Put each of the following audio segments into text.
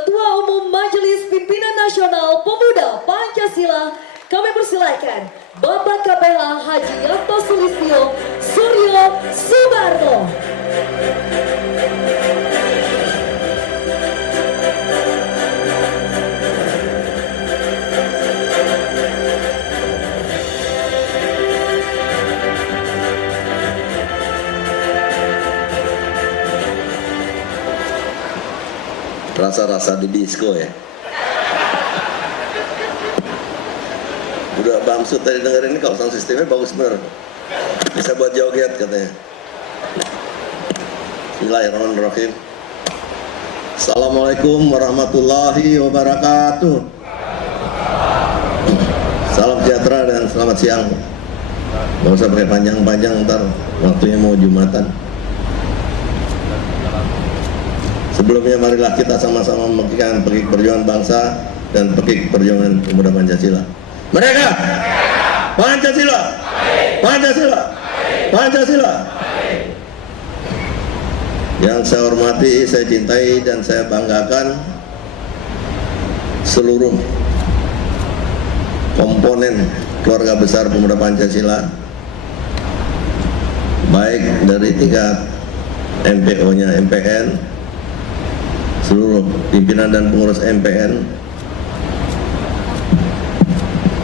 Ketua Umum Majelis Pimpinan Nasional Pemuda Pancasila, kami persilakan Bapak KPH Haji Yanto Sulistyo Suryo Subarto. Rasa-rasa di disco ya. Udah Bamsud tadi dengerin ini, kalau sound sistemnya bagus bener, bisa buat joget katanya. Bismillahirrahmanirrahim. Assalamualaikum warahmatullahi wabarakatuh. Salam sejahtera dan selamat siang. Gak usah pakai panjang-panjang, ntar waktunya mau Jumatan. Sebelumnya marilah kita sama-sama membuktikan pekik perjuangan bangsa dan pekik perjuangan pemuda Pancasila. Mereka Pancasila, Pancasila, Pancasila. Yang saya hormati, saya cintai, dan saya banggakan seluruh komponen keluarga besar pemuda Pancasila, baik dari tingkat MPO-nya MPN, seluruh pimpinan dan pengurus MPN,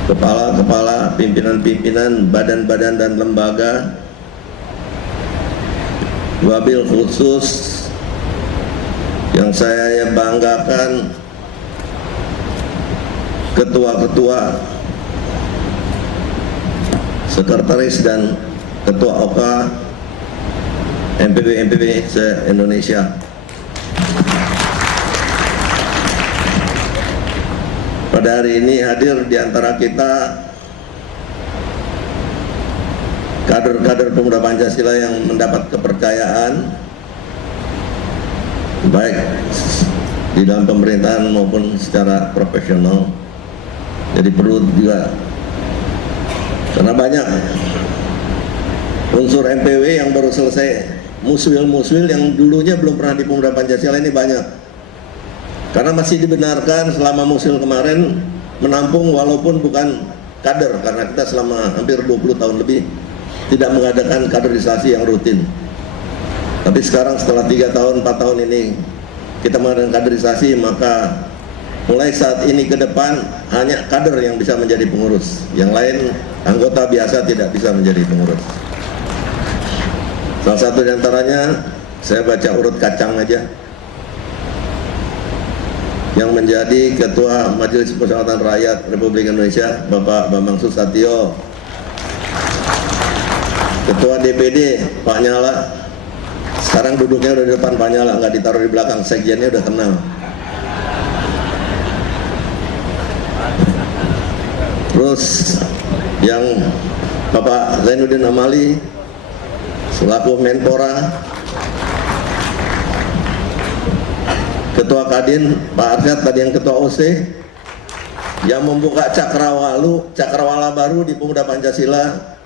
kepala-kepala, pimpinan-pimpinan, badan-badan dan lembaga, wabil khusus yang saya banggakan, ketua-ketua, sekretaris dan ketua OK MPB se-Indonesia. Pada hari ini hadir di antara kita kader-kader pemuda Pancasila yang mendapat kepercayaan baik di dalam pemerintahan maupun secara profesional. Jadi perlu juga, karena banyak unsur MPW yang baru selesai, muswil-muswil yang dulunya belum pernah di pemuda Pancasila ini banyak. Karena masih dibenarkan selama musil kemarin menampung walaupun bukan kader, karena kita selama hampir 20 tahun lebih tidak mengadakan kaderisasi yang rutin. Tapi sekarang setelah 3 tahun, 4 tahun ini kita mengadakan kaderisasi, maka mulai saat ini ke depan hanya kader yang bisa menjadi pengurus. Yang lain anggota biasa tidak bisa menjadi pengurus. Salah satu diantaranya, saya baca urut kacang aja, yang menjadi Ketua Majelis Permusyawaratan Rakyat Republik Indonesia Bapak Bambang Susatyo, Ketua DPD Pak Nyala, sekarang duduknya udah di depan Pak Nyala, nggak ditaruh di belakang, sekjennya udah kenal. Terus yang Bapak Zainuddin Amali selaku Menpora, Ketua Kadin Pak Arsyad tadi yang Ketua OC, yang membuka cakrawala baru di pemuda Pancasila,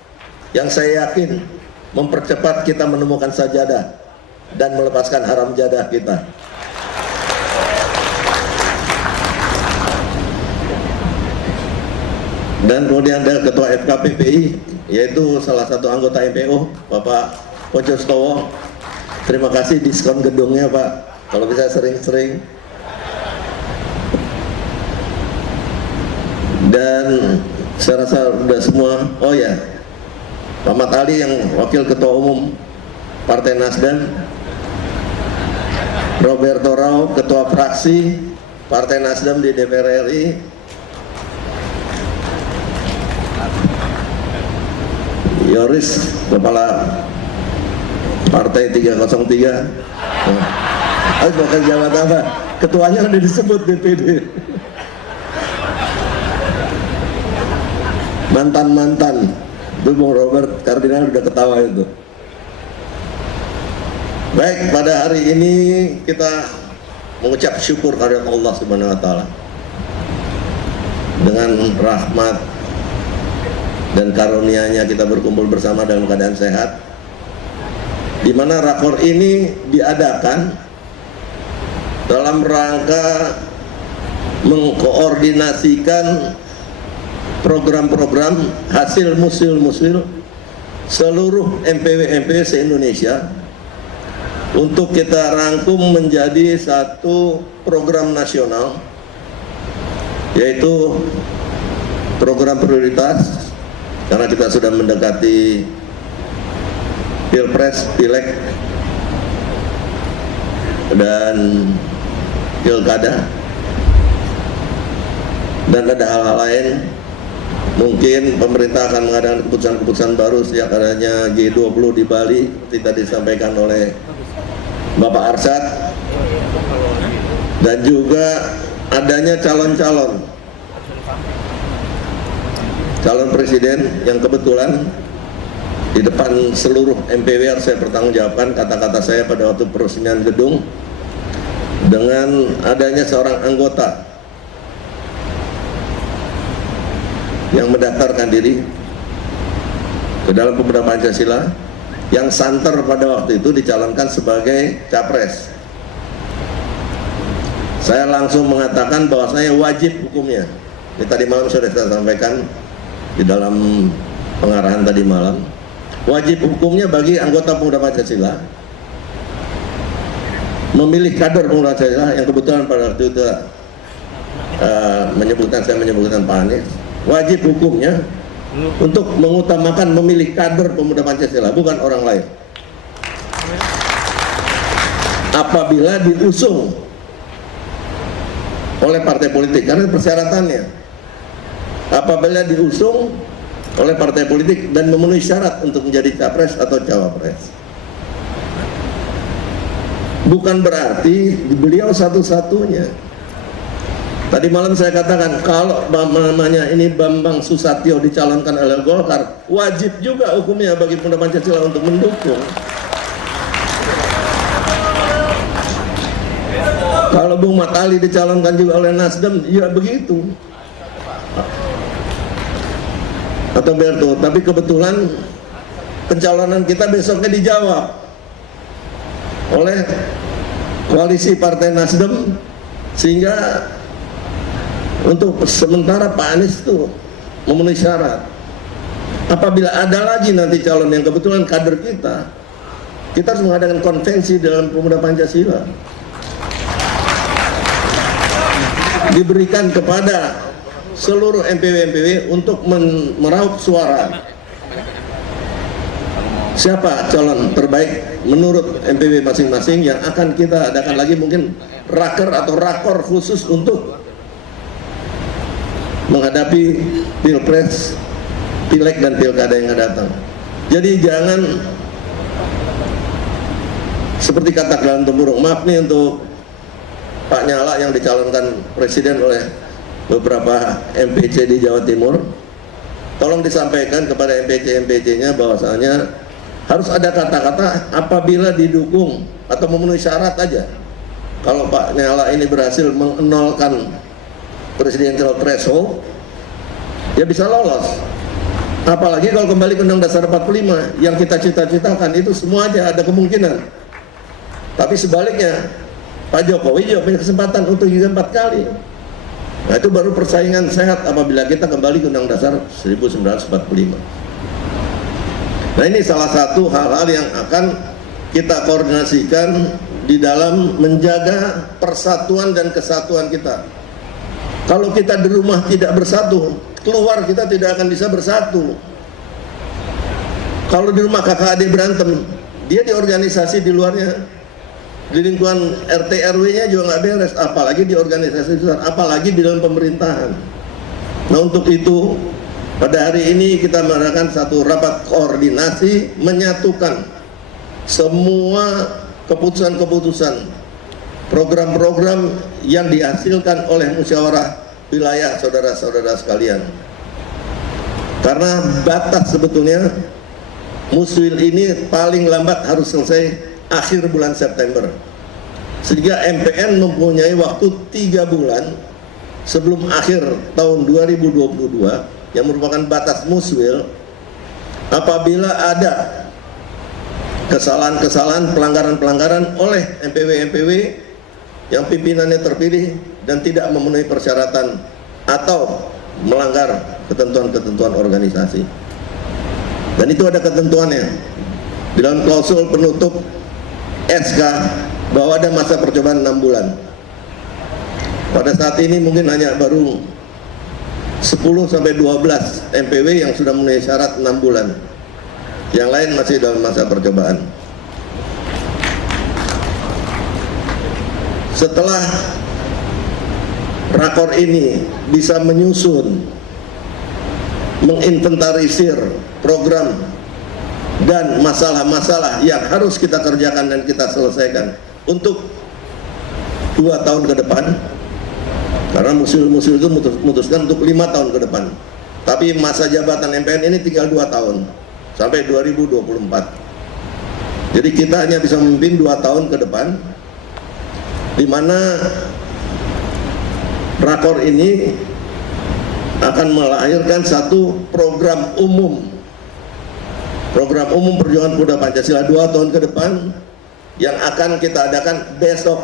yang saya yakin mempercepat kita menemukan sajadah dan melepaskan haram jadah kita. Dan kemudian ada Ketua FKPPI, yaitu salah satu anggota MPO Bapak Poco Stowo. Terima kasih diskon gedungnya Pak, kalau bisa sering-sering. Dan saya rasa sudah semua. Oh ya, Pak Mat Ali yang Wakil Ketua Umum Partai Nasdem, Roberto Rao Ketua Fraksi Partai Nasdem di DPR RI, Yoris Kepala Partai 303. Harus bakal jawab apa? Ketuanya udah disebut DPD. Mantan-mantan itu Bung Robert Kardinal udah ketawa itu. Baik, pada hari ini kita mengucap syukur kepada Allah Subhanahu wa taala. Dengan rahmat dan karunia-Nya kita berkumpul bersama dalam keadaan sehat, di mana rakor ini diadakan dalam rangka mengkoordinasikan program-program hasil musil seluruh MPW-MPW se-Indonesia untuk kita rangkum menjadi satu program nasional, yaitu program prioritas, karena kita sudah mendekati Pilpres, Pileg, dan Pilkada, dan ada hal-hal lain. Mungkin pemerintah akan mengadakan keputusan-keputusan baru sejak adanya G20 di Bali, tidak disampaikan oleh Bapak Arsyad, dan juga adanya calon presiden yang kebetulan di depan seluruh MPW harus saya pertanggungjawabkan kata-kata saya pada waktu peresmian gedung, dengan adanya seorang anggota yang mendaftarkan diri ke dalam Pemuda Pancasila, yang santer pada waktu itu dicalonkan sebagai capres. Saya langsung mengatakan bahwa saya wajib hukumnya. Ini tadi malam sudah saya sampaikan di dalam pengarahan tadi malam. Wajib hukumnya bagi anggota Pemuda Pancasila memilih kader Pemuda Pancasila yang kebetulan pada waktu itu saya menyebutkan Pak Anies. Wajib hukumnya untuk mengutamakan memilih kader Pemuda Pancasila, bukan orang lain. Apabila diusung oleh partai politik, karena persyaratannya, apabila diusung oleh partai politik dan memenuhi syarat untuk menjadi capres atau cawapres. Bukan berarti beliau satu-satunya. Tadi malam saya katakan, kalau namanya ini Bambang Susatyo dicalonkan oleh Golkar, wajib juga hukumnya bagi Pemuda Pancasila untuk mendukung. Kalau Bung Mat Ali dicalonkan juga oleh Nasdem, ya begitu. Atau Berto, tapi kebetulan pencalonan kita besoknya dijawab oleh koalisi Partai Nasdem, sehingga untuk sementara Pak Anies itu memenuhi syarat. Apabila ada lagi nanti calon yang kebetulan kader kita harus mengadakan konvensi dalam Pemuda Pancasila, diberikan kepada seluruh MPW untuk meraup suara siapa calon terbaik menurut MPW masing-masing, yang akan kita adakan lagi mungkin raker atau rakor khusus untuk menghadapi Pilpres, Pileg, dan Pilkada yang akan datang. Jadi jangan seperti kata dalam tempurung, maaf nih untuk Pak Nyala yang dicalonkan presiden oleh beberapa MPC di Jawa Timur, tolong disampaikan kepada MPC-MPC-nya bahwasanya harus ada kata-kata apabila didukung atau memenuhi syarat aja. Kalau Pak Nyala ini berhasil menolkan presidential threshold, ya bisa lolos. Apalagi kalau kembali ke Undang Dasar 45 yang kita cita-citakan, itu semua aja ada kemungkinan. Tapi sebaliknya, Pak Jokowi juga punya kesempatan untuk juga 4 kali. Nah, itu baru persaingan sehat apabila kita kembali ke Undang Dasar 1945. Nah, ini salah satu hal-hal yang akan kita koordinasikan di dalam menjaga persatuan dan kesatuan kita. Kalau kita di rumah tidak bersatu, keluar kita tidak akan bisa bersatu. Kalau di rumah kakak adik berantem, dia di organisasi di luarnya, di lingkungan RT RW-nya juga nggak beres, apalagi di organisasi besar, apalagi di dalam pemerintahan. Nah, untuk itu pada hari ini kita mengadakan satu rapat koordinasi menyatukan semua keputusan-keputusan, program-program yang dihasilkan oleh musyawarah wilayah saudara-saudara sekalian. Karena batas sebetulnya muswil ini paling lambat harus selesai akhir bulan September, sehingga MPN mempunyai waktu 3 bulan sebelum akhir tahun 2022 yang merupakan batas muswil. Apabila ada kesalahan-kesalahan, pelanggaran-pelanggaran oleh MPW-MPW yang pimpinannya terpilih dan tidak memenuhi persyaratan atau melanggar ketentuan-ketentuan organisasi. Dan itu ada ketentuannya di dalam klausul penutup SK bahwa ada masa percobaan 6 bulan. Pada saat ini mungkin hanya baru 10-12 MPW yang sudah memenuhi syarat 6 bulan. Yang lain masih dalam masa percobaan. Setelah rakor ini bisa menyusun, menginventarisir program dan masalah-masalah yang harus kita kerjakan dan kita selesaikan untuk 2 tahun ke depan, karena musuh-musuh itu memutuskan untuk 5 tahun ke depan, tapi masa jabatan MPN ini tinggal 2 tahun sampai 2024. Jadi kita hanya bisa memimpin 2 tahun ke depan, di mana rakor ini akan melahirkan satu program umum perjuangan Pemuda Pancasila 2 tahun ke depan yang akan kita adakan besok.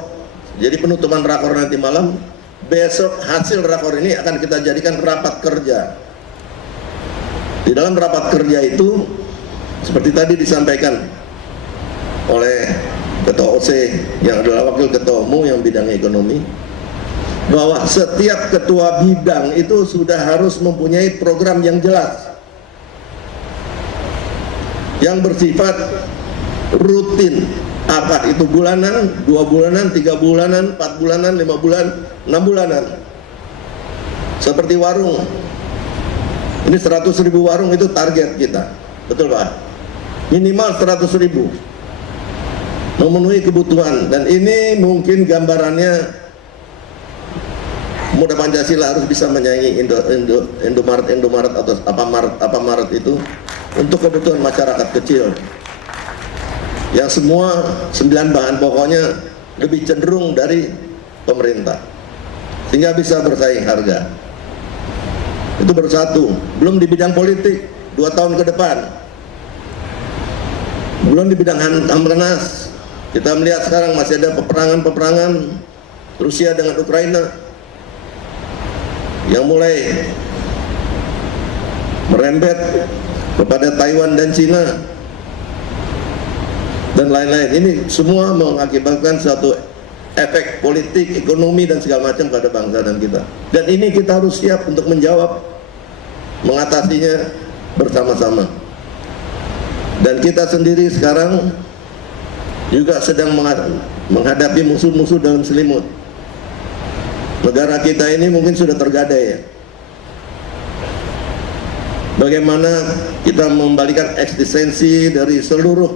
Jadi penutupan rakor nanti malam, besok hasil rakor ini akan kita jadikan rapat kerja. Di dalam rapat kerja itu, seperti tadi disampaikan oleh Ketua OC yang adalah Wakil Ketua Umum yang bidang ekonomi, bahwa setiap ketua bidang itu sudah harus mempunyai program yang jelas, yang bersifat rutin, apa itu bulanan, 2 bulanan, 3 bulanan, 4 bulanan, 5 bulan, 6 bulanan. Seperti warung, ini 100.000 warung itu target kita, betul Pak? Minimal 100.000 memenuhi kebutuhan. Dan ini mungkin gambarannya Pemuda Pancasila harus bisa menyaingi Indomaret atau Alfamart itu untuk kebutuhan masyarakat kecil yang semua 9 bahan pokoknya lebih cenderung dari pemerintah, sehingga bisa bersaing harga. Itu baru satu. Belum di bidang politik 2 tahun ke depan, belum di bidang Hampenas. Kita melihat sekarang masih ada peperangan Rusia dengan Ukraina yang mulai merembet kepada Taiwan dan Cina dan lain-lain. Ini semua mengakibatkan suatu efek politik, ekonomi dan segala macam pada bangsa dan kita. Dan ini kita harus siap untuk menjawab, mengatasinya bersama-sama. Dan kita sendiri sekarang juga sedang menghadapi musuh-musuh dalam selimut. Negara kita ini mungkin sudah tergadai ya. Bagaimana kita membalikan eksistensi dari seluruh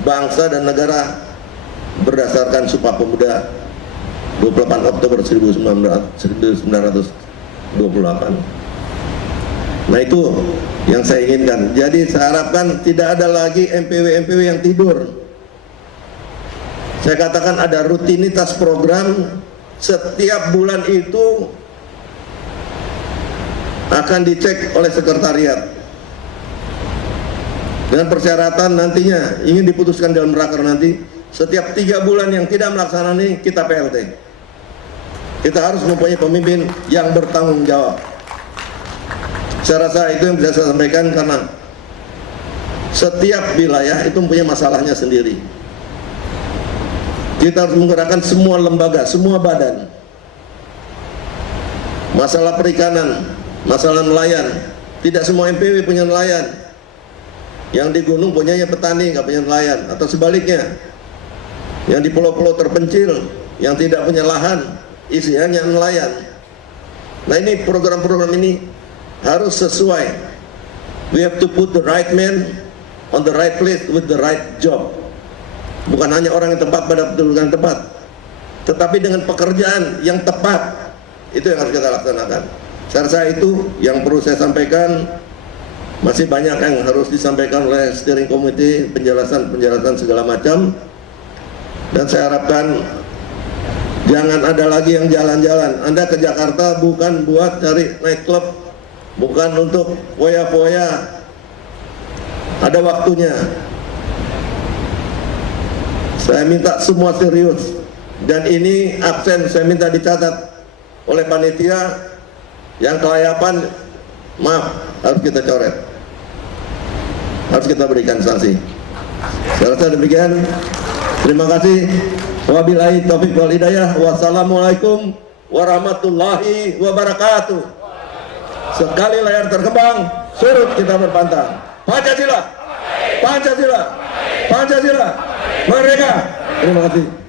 bangsa dan negara berdasarkan Sumpah Pemuda 28 Oktober 1928. Nah itu yang saya inginkan. Jadi saya harapkan tidak ada lagi MPW yang tidur. Saya katakan ada rutinitas program. Setiap bulan itu akan dicek oleh sekretariat dengan persyaratan nantinya ingin diputuskan dalam raker nanti setiap 3 bulan yang tidak melaksanakan ini kita PLT. Kita harus mempunyai pemimpin yang bertanggung jawab. Saya rasa itu yang bisa saya sampaikan, karena setiap wilayah itu mempunyai masalahnya sendiri. Kita harus menggerakkan semua lembaga, semua badan. Masalah perikanan, masalah nelayan, tidak semua MPW punya nelayan. Yang di gunung punyanya petani, nggak punya nelayan, atau sebaliknya. Yang di pulau-pulau terpencil, yang tidak punya lahan, isinya nelayan. Nah ini program-program ini harus sesuai. We have to put the right man on the right place with the right job. Bukan hanya orang yang tepat pada kedudukan yang tepat, tetapi dengan pekerjaan yang tepat. Itu yang harus kita laksanakan. Saya rasa itu yang perlu saya sampaikan. Masih banyak yang harus disampaikan oleh steering committee, penjelasan segala macam. Dan saya harapkan jangan ada lagi yang jalan-jalan. Anda ke Jakarta bukan buat cari night club, bukan untuk foya-foya. Ada waktunya. Saya minta semua serius. Dan ini absen, saya minta dicatat oleh panitia. Yang kelayapan, maaf, harus kita coret, harus kita berikan sanksi. Saya rasa demikian. Terima kasih. Wabillahi taufiq wal hidayah. Wassalamualaikum warahmatullahi wabarakatuh. Sekali layar terkembang, surut kita berpantang. Pancasila, Pancasila, Pancasila, merdeka. Terima kasih.